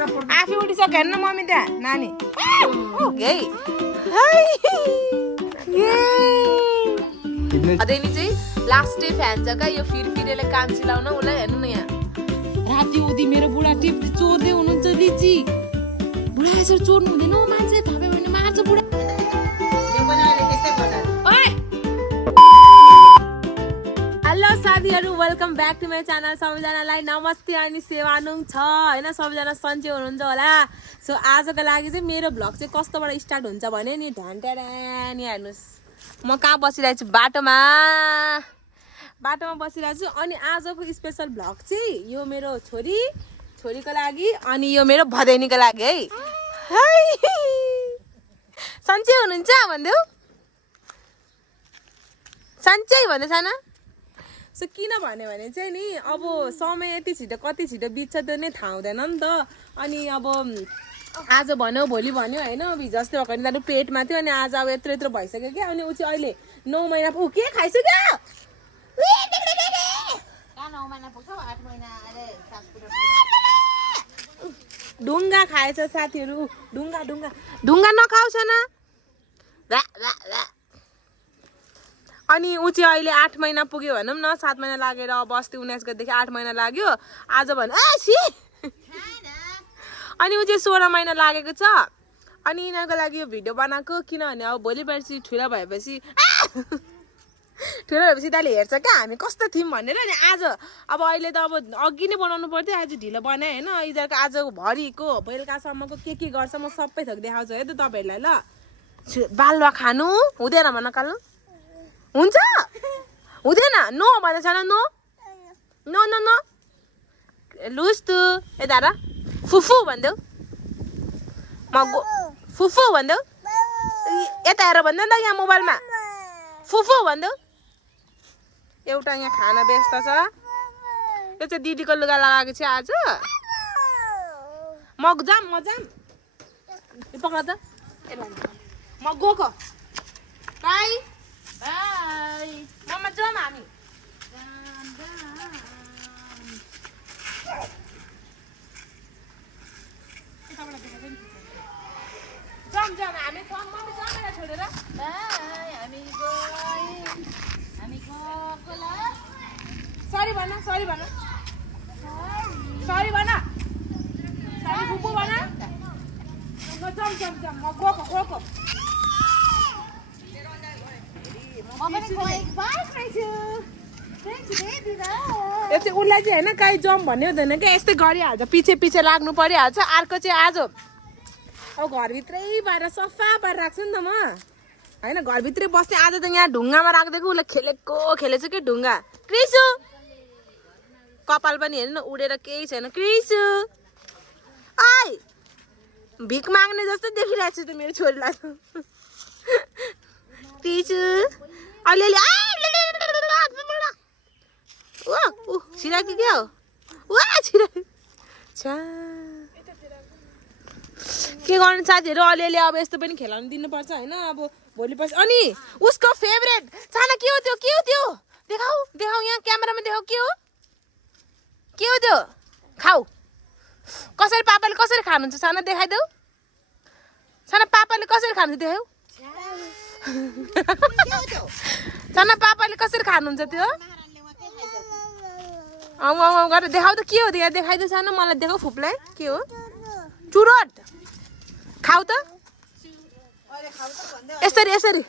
आफै उठिसक्यो हेर्नु मम्मी त्यहाँ नानी ओके अदेनी चाहिँ लास्ट डे फ्यान छ क्या यो फिरफिरेले काम चिलाउन उसलाई हेर्नु न यहाँ राति उदी मेरो बुढा टिप चोर्दै हुनुहुन्छ लिची बुढा यसरी चोर्नु हुँदैन मान्छे थाहा भने मार्छ बुढा हेलो साथीहरू welcome back to my channel सबैजनालाई नमस्ते अनि सेवानुङ छ होइन सबैजना सन्चै हुनुहुन्छ होला सो आजको लागि चाहिँ मेरो भ्लग चाहिँ कस्तोबाट स्टार्ट हुन्छ भने नि ढ्यान्ट्यानी हेर्नुहोस् म कहाँ बसिरहेको छु बाटोमा बसिरहेको छु अनि आजको स्पेसल भ्लग चाहिँ यो मेरो छोरीको लागि अनि यो मेरो भदैनीको लागि है सन्चै हुनुहुन्छ भन्देऊ सन्चै भन्दै छैन सो किन भन्यो भने चाहिँ नि अब समय यति छिटो कति छिटो बित्छ त्यो नै थाहा हुँदैन नि त अनि अब आज भन्यो भोलि भन्यो होइन अब हिजो जस्तै भएको नि पेटमा थियो अनि आज अब यत्रो भइसक्यो क्या अनि ऊ चाहिँ अहिले 9 महिना के खाइसक्यो ढुङ्गा खाएछ साथीहरू ढुङ्गा नखाउँछ न अनि ऊ चाहिँ अहिले 8 महिना पुग्यो भनौँ न 7 महिना लागेर अब अस्ति 19 गतेदेखि 8 महिना लाग्यो आज भन अनि ऊ चाहिँ 16 महिना लागेको छ अनि यिनीहरूको लागि यो भिडियो बनाएको किनभने अब भोलि पर्सि ठुलो भएपछि दाले हेर्छ क्या हामी कस्तो थियौँ भनेर अनि आज अब अहिले त अब अघि नै बनाउनु पर्थ्यो आज ढिलो बनाएँ होइन यिनीहरूको आज भरिको बेलुकासम्मको के गर्छ म सबै थोक देखाउँछु है त तपाईँहरूलाई ल बालुवा खानु हुँदैन भन काल्नु हुन्छ हुँदैन नो भनेको छैन नो नो नो नो लुस्तु यता र फुफु भन्देऊ फुफु भन्देऊ यता हेर भन्दै त यहाँ मोबाइलमा फुफु भन्देऊ एउटा यहाँ खाना व्यस्त छ यो चाहिँ दिदीको लुगा लगाएको छ आज म जाम पक्रा त म गएको बाई बाई मम्मा जाउँ हामी जाम हामी मम्मी जाँदैन छोडेर सरी भन सरी फुपू भन जाम म गएको यो चाहिँ उसलाई चाहिँ होइन काहीँ जम भन्ने हुँदैन क्या यस्तै गरिहाल्छ पछि लाग्नु परिहाल्छ अर्को चाहिँ आज अब घरभित्रै बाहिर सफा पारेर राख्छु नि त म होइन घरभित्रै बस्ने आज त यहाँ ढुङ्गामा राखिदिएको उसले खेलेछ कि ढुङ्गा क्रिसु कपाल पनि हेर्नु न उडेर केही छैन क्रिसु आइ भिख माग्ने जस्तो देखिरहेको छु त मेरो छोरीलाई क्रिसु अलिअलि छिराकी क्या हो के गर्नु साथीहरू अलिअलि अब यस्तो पनि खेलाउनु दिनुपर्छ होइन अब भोलि पर्सि अनि उसको फेभरेट साना के हो त्यो देखाऊ यहाँ क्यामेरामा देखाऊ के हो त्यो खाऊ कसरी पापाले कसरी खानुहुन्छ साना देखाइदेऊ साना पापाले कसरी खानुहुन्छ देखाऊ साना पापाले कसरी खानुहुन्छ त्यो गरेर देखाऊ त के हो यहाँ देखाइदेऊ सानो मलाई देखाऊ फुपलाई के हो चुरोट खाऊ त यसरी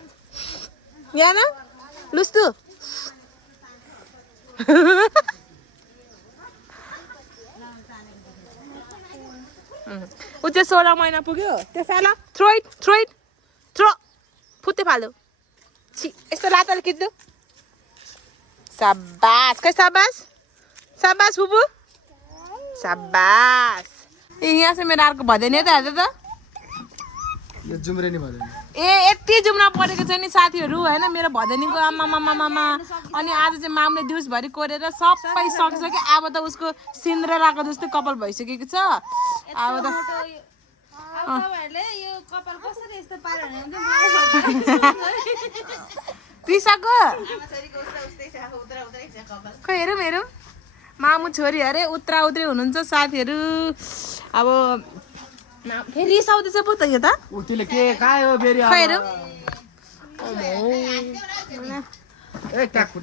यहाँ न लुस्तु ऊ चाहिँ 16 महिना पुग्यो त्यो साला थ्रो फुत्ते फाल्यो यस्तो लातले खिच्दो साबास खै साबास फुपू साबास यहाँ चाहिँ मेरो अर्को भदैनी त हेर्दा त ए यति जुम्रा परेको छ नि साथीहरू होइन मेरो भदैनीको आमा अनि आज चाहिँ मामले दिउँसभरि कोरेर सबै सकिसक्यो अब त उसको सिन्द्रेलाको जस्तै कपाल भइसकेको छ अब त कृषकको खै हेरौँ मामु छोरी अरे उत्रा उत्रै हुनुहुन्छ साथीहरू। अब फेरि रिसाउँदैछ पो त यो त उतिले के खायो फेरि खैर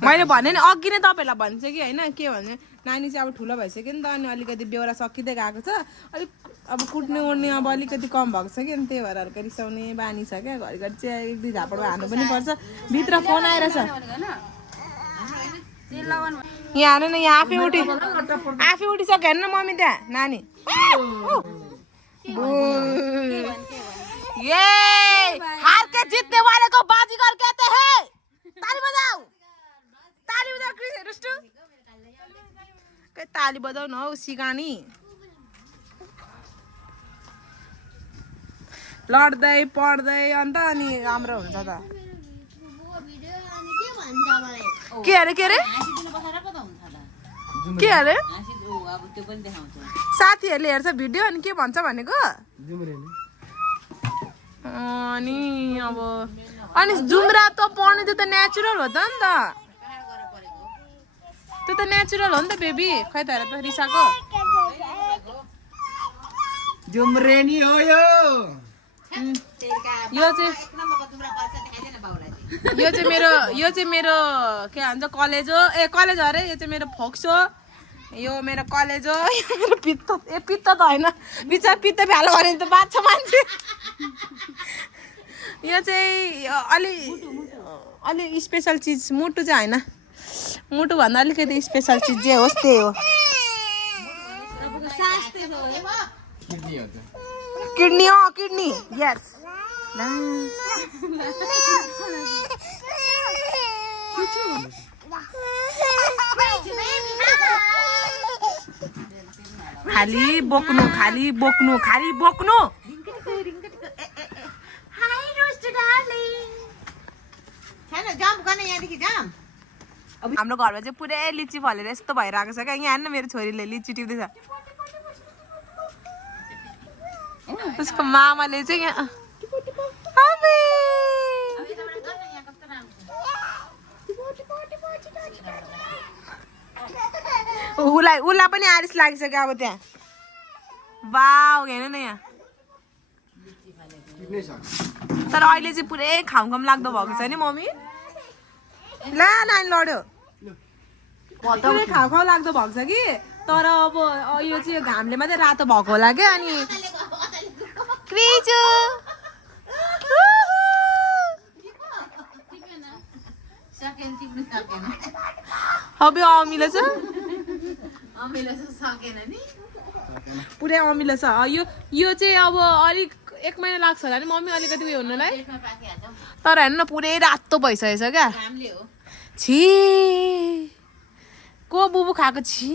मैले भने नि अघि नै तपाईँलाई भन्छ कि होइन के भने नानी चाहिँ अब ठुलो भइसक्यो नि त अनि अलिकति बेहोरा सकिँदै गएको छ अलिक अब कुट्ने ओर्ने अब अलिकति कम भएको छ कि अनि त्यही भएर हल्का रिसाउने बानी छ क्या घरिघरि चाहिँ एक दुई झापड हान्नु पनि पर्छ भित्र फोन आएर छ यहाँ हाल्नु न यहाँ आफै उठिसक्यो हेर्नु न मम्मी त्यहाँ नानी ये हार के जीतने वाले को बाजीगर कहते हैं ताली बजाओ रुष्टु ताली बजाऊ न हौ सिगानी लड्दै पढ्दै अन्त अनि राम्रो हुन्छ त के अरे साथीहरूले हेर्छ भिडियो अनि के भन्छ भनेको अनि अब अनि जुम्रा त पढ्ने त्यो त नेचुरल हो त नि त त्यो त नेचुरल हो नि त बेबी खै त हेर त रिसाको जुम्रेनी हो यो चाहिँ मेरो के भन्छ कलेज हो कलेज अरे यो चाहिँ मेरो फोक्स हो यो मेरो कलेज हो यो मेरो पित्त पित्त त होइन बिचरा पित्त भ्यालो भने त बाँच्छ मान्छे यो चाहिँ अलि स्पेसल चिज मुटु चाहिँ होइन मुटु भन्दा अलिकति स्पेसल चिज जे होस् त्यही हो किडनी हो किडनी यस खाली बोक्नु हाम्रो घरमा चाहिँ पुरै लिची फलेर यस्तो भइरहेको छ क्या यहाँ हेर्न मेरो छोरीले लिची टिप्दैछ उसको मामाले चाहिँ यहाँ उसलाई पनि आरिस लागिसक्यो अब त्यहाँ वाउ हेर्नु न यहाँ तर अहिले चाहिँ पुरै खाम लाग्दो भएको छ नि मम्मी ला नानी लड्यो पुरै खाउ लाग्दो भएको छ कि तर अब यो चाहिँ घामले मात्रै रातो भएको होला क्या अनि अब अमिलो छ पुरै अमिलो छ यो चाहिँ अब अलिक 1 महिना लाग्छ होला नि मम्मी अलिकति उयो हुनलाई तर हेर्नु न पुरै रातो भइसकेछ क्या छि को बुबु खाएको छि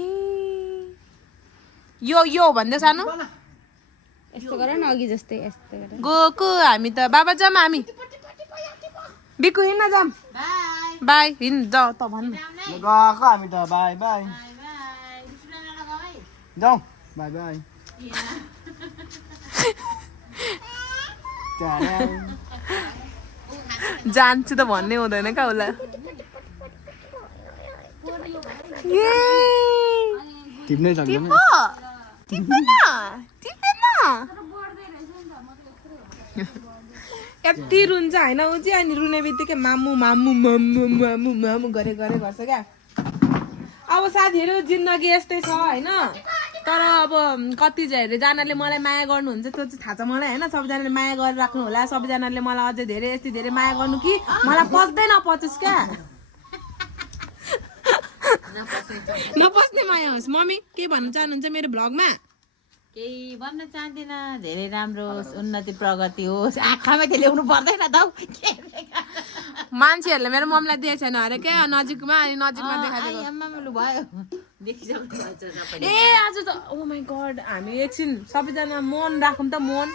यो भन्दै सानो यस्तो गर न अघि जस्तै यस्तो गर गएको हामी त बाबा जाम हामी बिकु हिँड्न जाम बाई हिँड जाऊ त भन्नु गएको हामी त बाई बाई जाऊ बाई बाई जान्छु त भन्नै हुँदैन क्या उसलाई टिप्नै सक्दैन यति रुन्छ होइन ऊ चाहिँ अनि रुने बित्तिकै मामु मामु मामु मामु मामु गरे गर्छ क्या अब साथीहरू जिन्दगी यस्तै छ होइन तर अब कतिजनाले मलाई माया गर्नुहुन्छ त्यो चाहिँ थाहा छ मलाई होइन सबैजनाले माया गरेर राख्नु होला सबैजनाले मलाई अझै यति धेरै माया गर्नु कि मलाई पच्दै नपचोस् क्या नपस्ने माया होस् मम्मी के भन्न चाहनुहुन्छ मेरो भ्लगमा केही भन्न चाहदिन धेरै राम्रो उन्नति प्रगति होस् आँखामा त्यो ल्याउनु पर्दैन त मान्छेहरूले मेरो मम्मीलाई दिएको छैन अरे क्या नजिकमा अनि नजिकमा देखाइदिएको भयो ए आज त ओ माई गड हामी एकछिन सबैजना मौन राखौँ त मौन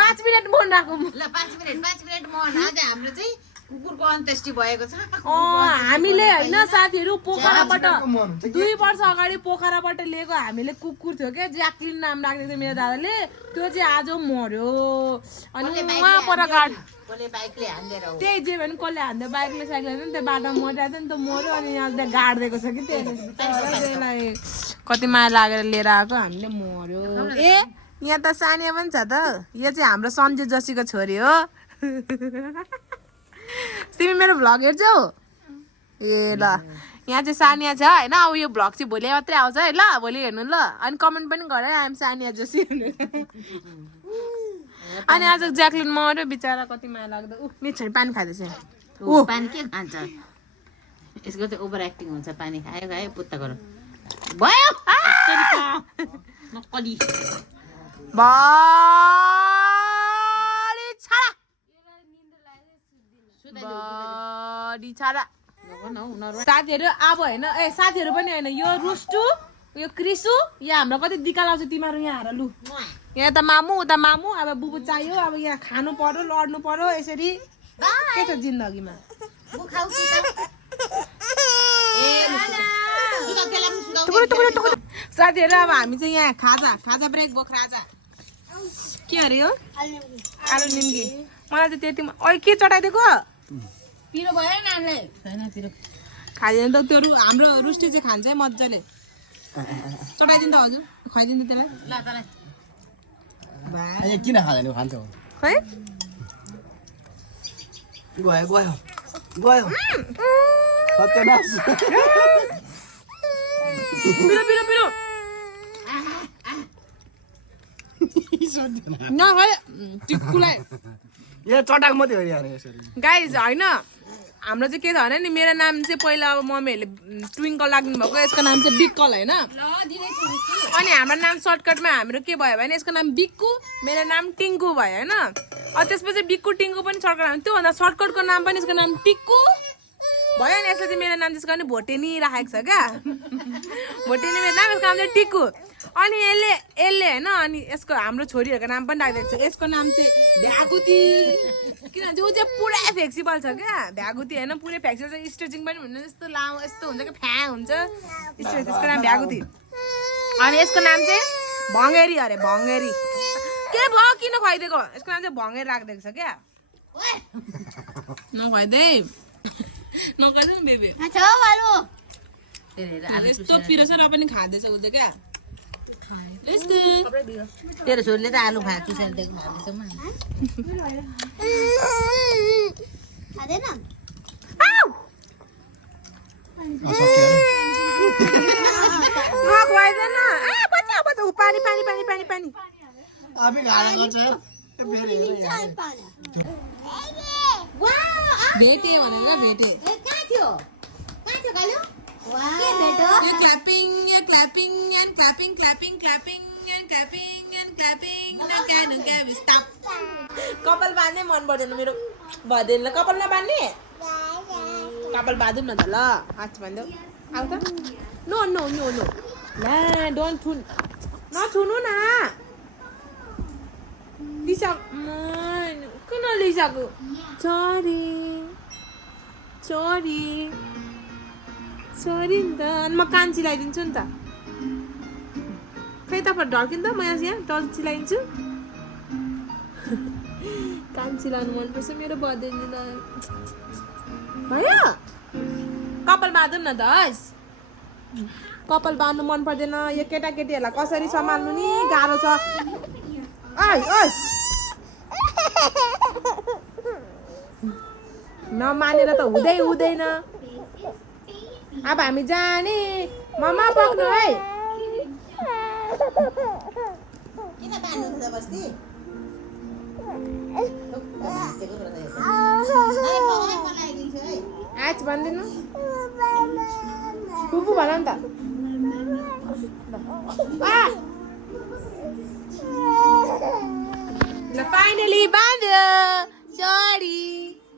5 मिनट मौन राखौँ ल 5 मिनट मौन आज हाम्रो चाहिँ कुकुरको अन्त्येष्टि भएको छ हामीले होइन साथीहरू पोखराबाट मन हुन्छ 2 वर्ष अगाडि पोखराबाट लिएको हामीले कुकुर थियो क्या ज्याक्लिन नाम राखेको थियो मेरो दादाले त्यो चाहिँ आज मर्यो अनि उहाँ पर काट कसले बाइकले हान्देर हो त्यही जे भने कसले हान्दै बाइकले साइकल हान्दै त्यो बाटोमा मरिरहेको थियो नि त मर्यो अनि यहाँ त्यहाँ गाडिदिएको छ कि त्यसलाई कति माया लागेर लिएर आएको हामीले मर्यो ए यहाँ त सानिया पनि छ त यो चाहिँ हाम्रो सन्जु जोशीको छोरी हो तिमी मेरो भ्लग हेर्छौ ए ल यहाँ चाहिँ सानिया छ होइन अब यो भ्लग चाहिँ भोलि मात्रै आउँछ है ल भोलि हेर्नु ल अनि कमेन्ट पनि गर आइएम सानिया जोशी अनि आज ज्याक्लिन मर्यो बिचरा कति माया लाग्दो मेरो छोरी पानी खाँदैछ पानी के खान्छ यसको चाहिँ ओभर एक्टिङ हुन्छ पानी खायो खायो पुत्ता गर भयो नक्कली बडी छाडा बडी छाडा साथीहरू अब होइन ए साथीहरू पनि होइन यो रुस्टु यो क्रिसु यहाँ हाम्रो कति दिक्क लाउँछ तिमीहरू यहाँ आएर लु यहाँ त मामु उता मामु अब बुबु चाहियो अब यहाँ खानु पर्यो लड्नु पर्यो यसरी के छ जिन्दगीमा साथीहरू अब हामी चाहिँ यहाँ खाजा ब्रेक भयो खाजा के अरे हो आलु निम्की मलाई चाहिँ त्यति अहिले के चटाइदिएको पिरो भयो नानीलाई छैन पिरो खाइदिनु त त्यो हाम्रो रुस्टी चाहिँ खान्छ है मजाले चटाइदिनु त हजुर खुवाइदिनु त त्यसलाई ल तँलाई किन खाँदैन खान्छ खै गयो गयो गयो सत्यनाश पिरो पिरो पिरो नखै टिक्कुलाई यो चटाक मात्रै हो यार यसरी गाइज होइन हाम्रो चाहिँ के छ भने नि मेरो नाम चाहिँ पहिला अब मम्मीहरूले ट्विङ्कल राख्नु भएको यसको नाम चाहिँ बिक्कल होइन अनि हाम्रो नाम सर्टकटमा हाम्रो के भयो भने यसको नाम बिक्कु मेरो नाम टिङ्कु भयो होइन त्यसपछि बिक्कु टिङ्कु पनि सर्टकट त्योभन्दा सर्टकटको नाम पनि यसको नाम टिक्कु भयो नि यसले चाहिँ मेरो नाम त्यसको पनि भोटेनी राखेको छ क्या भोटेनी मेरो नाम यसको नाम चाहिँ टिक्कु अनि यसले होइन अनि यसको हाम्रो छोरीहरूको नाम पनि राखिदिएको छ यसको नाम चाहिँ भ्यागुती किनभने ऊ चाहिँ पुरै फ्लेक्सिबल छ क्या भ्यागुती होइन पुरै फ्लेक्सिबल छ स्ट्रेचिङ पनि हुँदैन यस्तो लामो यस्तो हुन्छ क्या फ्या हुन्छ त्यसको नाम भ्यागुती अनि यसको नाम चाहिँ भङ्गेरी अरे भङ्गेरी के भयो किन खुवाइदिएको यसको नाम चाहिँ भङ्गेरी राखिदिएको छ क्या नखुवाइदे नखुवाइदे बेबी यस्तो पिरो छ र पनि खाँदैछ उसले क्या तेरो छोरीले त आलु खाएको चुसेर खाँदैछ नखुवाइदेन पानी पानी पानी पानी पानी आफै खाएको छ फेरि भेटे भनेर भेटे clapping and clapping and clapping clapping clapping and clapping and clapping stop कपाल बाँध्नै मन पर्दैन मेरो भदैनले कपाल नबान्ने कपाल बाँधौँ न त ल हात बाँध्यो आऊ त नो नो नो नो ला डोन्ट थुन नथुनु न लिसा किन लिसाको सरी सरी सरी नि त म कान चिलाइदिन्छु नि त खै तपाईँ ढल्किनु त म यहाँ डल चिलाइदिन्छु कान चिलाउनु मनपर्छ मेरो बदेनीलाई भयो कपाल बाँधौँ न दस कपाल बाँध्नु मन पर्दैन यो केटाकेटीहरूलाई कसरी सम्हाल्नु नि गाह्रो छ नमानेर त हुँदैन अब हामी जाने ममा पक्नु है किन बान्नु त बस्ती आज भन्दिनु फुफू भन नि त ल फाइनली बाँध्यो सरी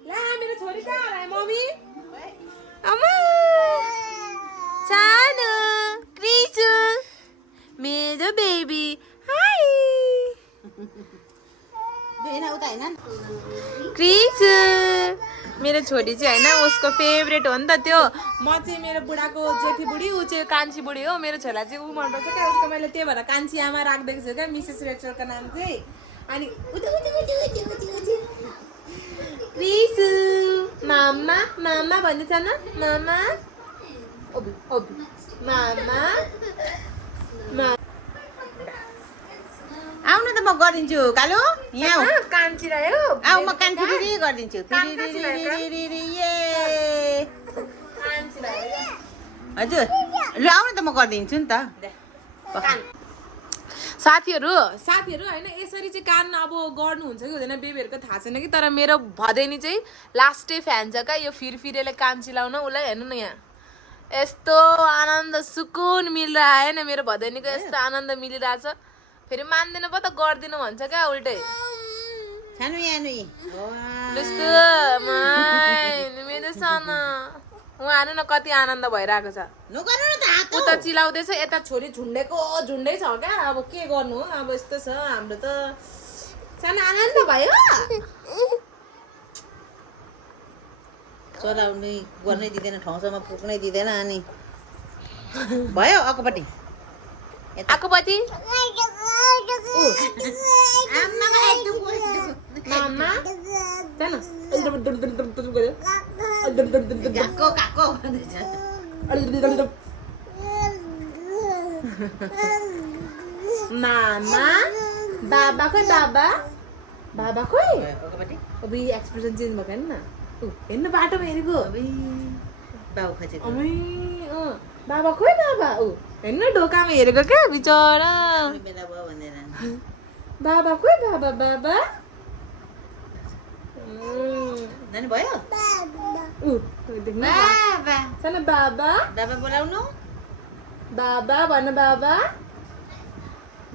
ला मेरो छोरी कहाँ होला मम्मी अम्मा सानो क्रिसु मेरो बेबी हाई उता होइन क्रिस मेरो छोरी चाहिँ होइन उसको फेभरेट हो नि त त्यो म चाहिँ मेरो बुढाको जेठी बुढी ऊ चाहिँ कान्छी बुढी हो मेरो छोरा चाहिँ ऊ मनपर्छ क्या उसको मैले त्यही भएर कान्छी आमा राखिदिएको छु क्या मिसेस रेचलको नाम चाहिँ अनि क्रिस मामा मामा भन्दैछ न मामा ओबी ओबी मामा आउनु त म गरिदिन्छु कालो यहाँ आऊ। कान्छी रह्यो आऊ म कान फिरी गरिदिन्छु हजुर ल आउनु त म गरिदिन्छु नि त साथीहरू होइन यसरी चाहिँ कान अब गर्नुहुन्छ कि हुँदैन बेबीहरूको थाहा छैन कि तर मेरो भदैनी चाहिँ लास्टै फ्यान छ क्या यो फिरफिरेले कान चिलाउन उसलाई हेर्नु न यहाँ यस्तो आनन्द सुकुन मिलिरहेको होइन मेरो भदैनीको यस्तो आनन्द मिलिरहेछ फेरि मान्दैन पो त गर्दिनु भन्छ क्या उल्टै सानो यहाँ जस्तो मेरो सानो उहाँ हेर्नु न कति आनन्द भइरहेको छ नगर्नु न त हात उता चिलाउँदैछ यता छोरी झुन्डै छ क्या अब के गर्नु हो अब यस्तो छ हाम्रो त सानो आनन्द भयो चलाउनै गर्नै दिँदैन ठाउँसम्म पुग्नै दिँदैन अनि भयो अर्कोपट्टि आकोपति मामा जान घाको घाको भन्दैछ मामा बाबा खोइ बाबा बाबा खोइ अर्कोपट्टि अब एक्सप्रेसन चेन्ज भएको हेर्नु न हेर्नु बाटोमा हेरेको बाउ खोजेको अमै बाबा खोइ बाबा हेर्नु ढोकामा हेरेको क्या बिचरा बेला भयो भनेर बाबा खोइ बाबा बाबा नानी भयो देख्नु बाबा सानो बाबा बाबा बोलाउनु बाबा भन बाबा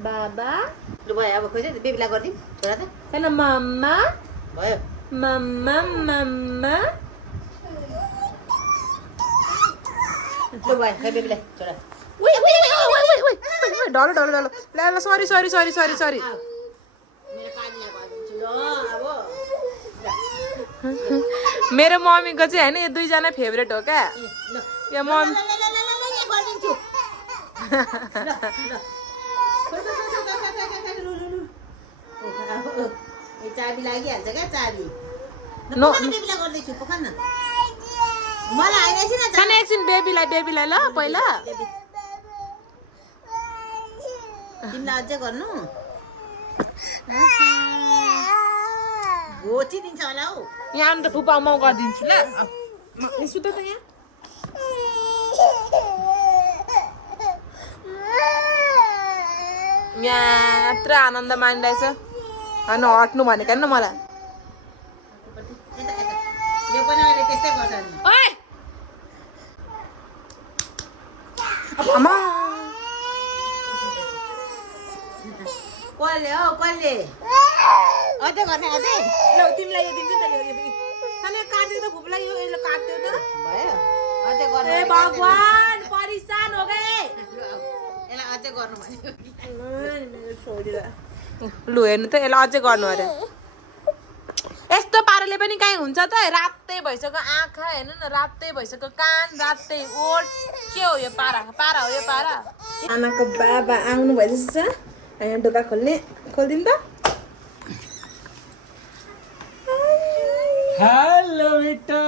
बाबा लु भयो अब खोज्यो बेबीलाई गरिदिउँ छोरा त सानो मम्मा भयो मम्मा मम्मा लु भयो खै बेबीलाई छोरा डलो डलो डलो ल ल sorry sorry sorry sorry sorry मेरो कानीलाई गरिदिन्छु ल अब मेरो मम्मीको चाहिँ होइन यो दुईजना फेभरेट हो क्या यो मम्मी गरिदिन्छु चाबी लागिहाल्छ क्या चाबी बेबीलाई गर्दैछु पख न मलाई होइन एकछिन सानो एकछिन बेबीलाई ल पहिला तिमीलाई अझै गर्नु घोची दिन्छ होला हौ यहाँ अन्त फुपा म गरिदिन्छु ल सुत त यहाँ यहाँ यत्रो आनन्द मानिरहेछ होइन हट्नु भनेको होइन मलाई यो पनि अहिले त्यस्तै गर्छ नि ओइ आमा कसले हौ कसले अझै गर्ने अझै ल तिमीलाई यो दिन्छु नि त यो सानो काट्यो त फुपलाई यो यसले काट्यो त भयो अझै गर्नु ए भगवान परेशान हो गए यसलाई अझै गर्नु भन्यो मेरो छोरीलाई लु हेर्नु त यसलाई अझै गर्नु अरे यस्तो पाराले पनि काहीँ हुन्छ त रातै भइसक्यो आँखा हेर्नु न रातै भइसक्यो कान रातै ओठ के हो यो पारा पारा हो यो पारा आमाको बाबा आउनु भइसकेछ यहाँ ढोका खोल्ने खोलिदिउँ त हेलो बेटा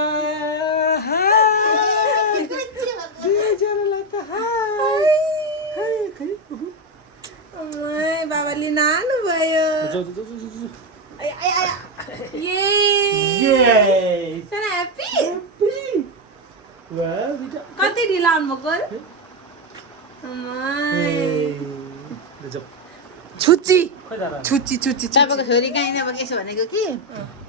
बाबाले नानु भयो कति ढिला आउनुभएको छुच्ची छुच्ची छुच्ची तपाईँको छोरी कहीँ अब के छ भनेको कि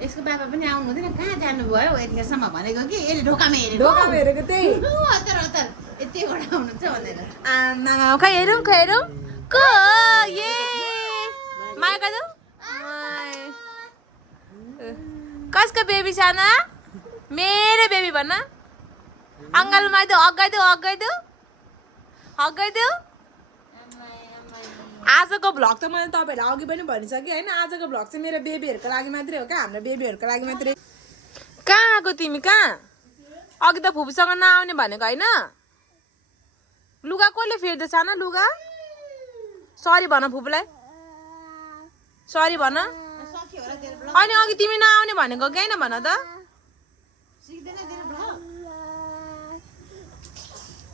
यसको बाबा पनि आउनु हुँदैन कहाँ जानुभयो यतिखेरसम्म भनेको कि यसले ढोकामा हेरेको ढोकामा हेरेको त्यही हतार हतार यतिबाट आउनुहुन्छ भनेर आमा खै हेरौँ को ये माया कदौ कसको बेबी साना मेरो बेबी भन्न अङ्गालमा हगाइदेऊ आज आजको भ्लग त मैले तपाईँहरूलाई अघि पनि भनिसकेँ होइन आजको भ्लग चाहिँ मेरो बेबीहरूको लागि मात्रै हो क्या हाम्रो बेबीहरूको लागि मात्रै कहाँ आएको तिमी कहाँ अघि त फुपूसँग नआउने भनेको होइन लुगा कसले फेर्दैछ न लुगा सरी भन फुपूलाई सरी भन अनि अघि तिमी नआउने भनेको कि होइन भन त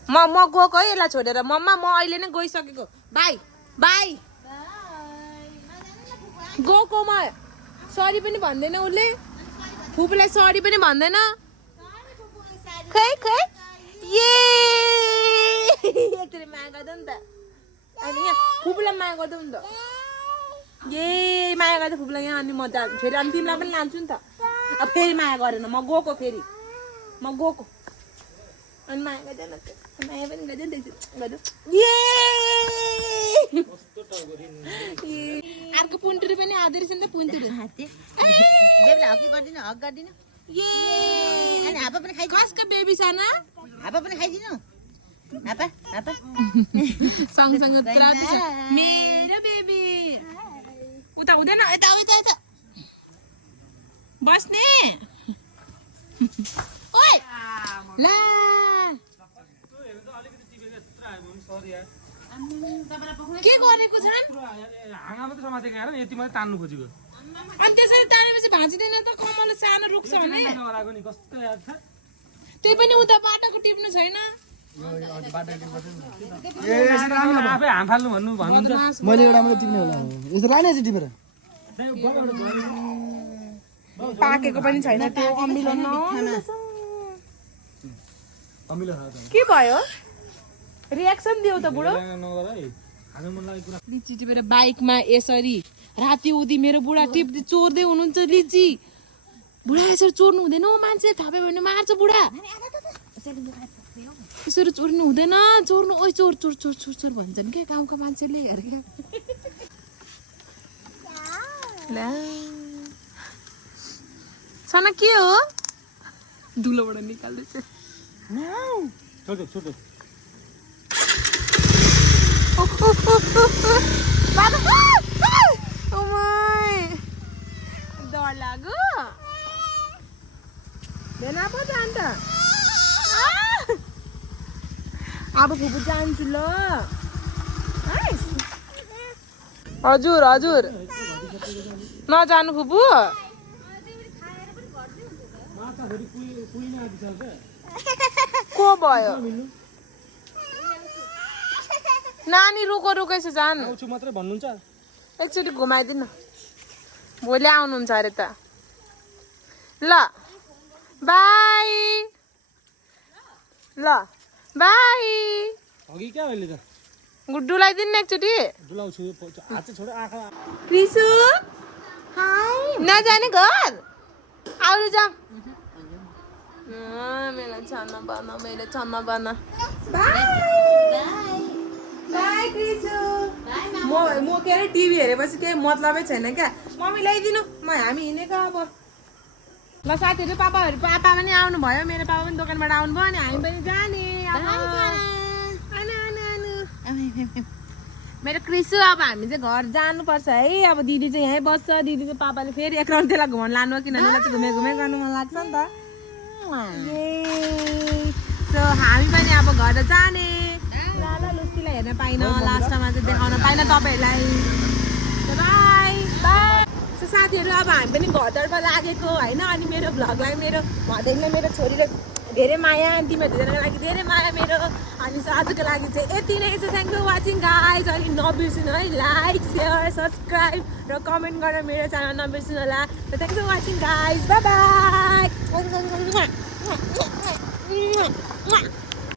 म गएको है यसलाई छोडेर मम्मा म अहिले नै गइसकेको बाई बाई गएको म सरी पनि भन्दैन उसले फुपूलाई सरी पनि भन्दैन खै खै यसरी माया गर्दा नि त अनि यहाँ फुपूलाई माया गर्दा नि त माया गर्दा फुपूलाई यहाँ अनि म जान्छु फेरि अनि तिमीलाई पनि लान्छु नि त अब फेरि माया गरेन म गएको फेरि म गएको अनि माया गर्दैन माया पनि गर्दैन गर्नु अर्को पुन्टुरी पनि आउँदो रहेछ नि त पुन्टुरी अनि हापा पनि खाइ कसको बेबी साना हापा पनि खाइदिनु हापा हापा सँगसँगै मेरो बेबी उता हुँदैन यता यता यता बस्ने ओइ ला के गरेको छ अनि त्यसरी तानेपछि भाँचिँदैन त कमलले सानो रुख्छ भने त्यही पनि उता बाटाको टिप्नु छैन मैले एउटा मात्रै टिप्ने होला यस्तो लाने चाहिँ टिपेर पाकेको पनि छैन त्यो अमिलो के भयो रियाक्सन दियो त बुढो लिची टिपेर बाइकमा यसरी राति उदी मेरो बुढा टिप्दै चोर्दै हुनुहुन्छ लिची बुढा यसरी चोर्नु हुँदैन मान्छे थाप्यो भने मार्छ बुढा यसरी चोर्नु हुँदैन चोर्नु ओइ चोर चोर चोर चोर चोर भन्छन् क्या गाउँका मान्छेले अरे क्या साना के हो धुलोबाट निकाल्दैछ डर लाग्यो भेना पो जान्छ अब फुपू जान्छु ल हजुर हजुर नजानु फुपू को भयो नानी रुको रुकैछ जान मात्रै भन्नुहुन्छ एकचोटि घुमाइदिनु भोलि आउनुहुन्छ अरे त ल बाई ल बाई अघि क्या अहिले त डुलाइदिनु एकचोटि डुलाउँछु हात चाहिँ छोडे आँखा क्रिसु नजाने घर आउनु जाऊ मेरो छन्न बन बाई क्रिसु म के अरे टिभी हेरेपछि केही मतलबै छैन क्या मम्मी ल्याइदिनु हामी हिँडेको अब ल साथीहरू पापा पनि आउनु भयो मेरो पापा पनि दोकानबाट आउनु भयो अनि हामी पनि जाने मेरो क्रिसु अब हामी चाहिँ घर जानुपर्छ है अब दिदी चाहिँ यहीँ बस्छ दिदी चाहिँ पापाले फेरि एक राउन्ड त्यसलाई घुमाउनु लानु किनभने उसलाई चाहिँ घुमे गर्नु मन लाग्छ नि त सो हामी पनि अब घर जाने ल लुस्कीलाई हेर्न पाइन लास्टमा चाहिँ देखाउन पाइन तपाईँहरूलाई बाई बाई सो साथीहरू अब हामी पनि घरतर्फ लागेको होइन अनि मेरो भ्लगलाई मेरो भदैले मेरो छोरीले धेरै माया अनि तिमीहरू दुईजनाको लागि धेरै माया मेरो अनि आजको लागि चाहिँ यति नै छ थ्याङ्क यू वाचिङ गाइज अनि नबिर्सिनु है लाइक सेयर सब्सक्राइब र कमेन्ट गरेर मेरो च्यानल नबिर्सिनु होला thank you watching guys by by